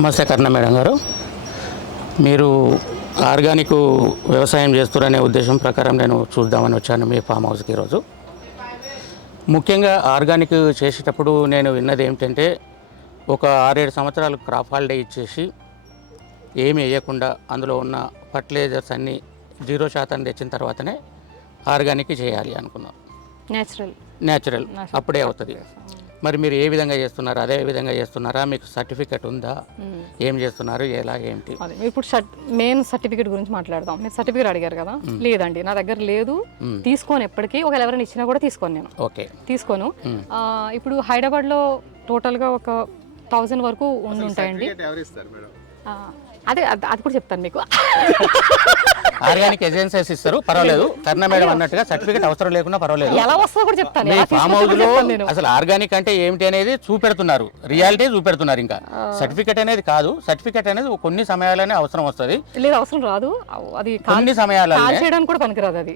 నమస్తే కర్ణ మేడం గారు. మీరు ఆర్గానిక్ వ్యవసాయం చేస్తున్నారనే ఉద్దేశం ప్రకారం నేను చూద్దామని వచ్చాను మీ ఫామ్ హౌస్కి ఈరోజు. ముఖ్యంగా ఆర్గానిక్ చేసేటప్పుడు నేను విన్నది ఏమిటంటే ఒక ఆరేడు సంవత్సరాలు క్రాప్ హాలిడే ఇచ్చేసి ఏమి వేయకుండా అందులో ఉన్న ఫర్టిలైజర్స్ అన్నీ జీరో శాతం తెచ్చిన తర్వాతనే ఆర్గానిక్ చేయాలి అనుకున్నాం. నేచురల్. న్యాచురల్ అప్పుడే అవుతుంది. మరి మీరు ఏ విధంగా చేస్తున్నారు అదే విధంగా చేస్తున్నారా మీకు సర్టిఫికెట్ ఉందా ఏం చేస్తున్నారు ఎలా ఏంటి? అదే ఇప్పుడు మెయిన్ సర్టిఫికేట్ గురించి మాట్లాడదాం. మీరు సర్టిఫికేట్ అడిగారు కదా? లేదండి నా దగ్గర లేదు. తీసుకోను ఎప్పటికీ. ఒకవేళ ఎవరైనా ఇచ్చినా కూడా తీసుకోను నేను. ఓకే. తీసుకోను. ఆ, ఇప్పుడు హైదరాబాద్లో టోటల్గా ఒక థౌజండ్ వరకు ఉండి ఉంటాయండి. అదే అది కూడా చెప్తాను మీకు. ఆర్గానిక్ ఏజెన్సీస్ ఇస్తారు పర్వాలేదు. కర్ణ మేడం అన్నట్టుగా సర్టిఫికెట్ అవసరం లేకుండా పర్వాలేదు. ఎలా వస్తుందో కూడా చెప్తాను. ఫామ్ హౌస్లో అసలు ఆర్గానిక్ అంటే ఏమిటి అనేది చూపెడుతున్నారు. రియాలిటీ చూపెడుతున్నారు ఇంకా. సర్టిఫికెట్ అనేది కాదు. సర్టిఫికెట్ అనేది కొన్ని సమయాలనే అవసరం వస్తుంది. లేదు అవసరం రాదు. అది కొన్ని సమయాలలో చేయడానికి కూడా పనికిరాదు అది.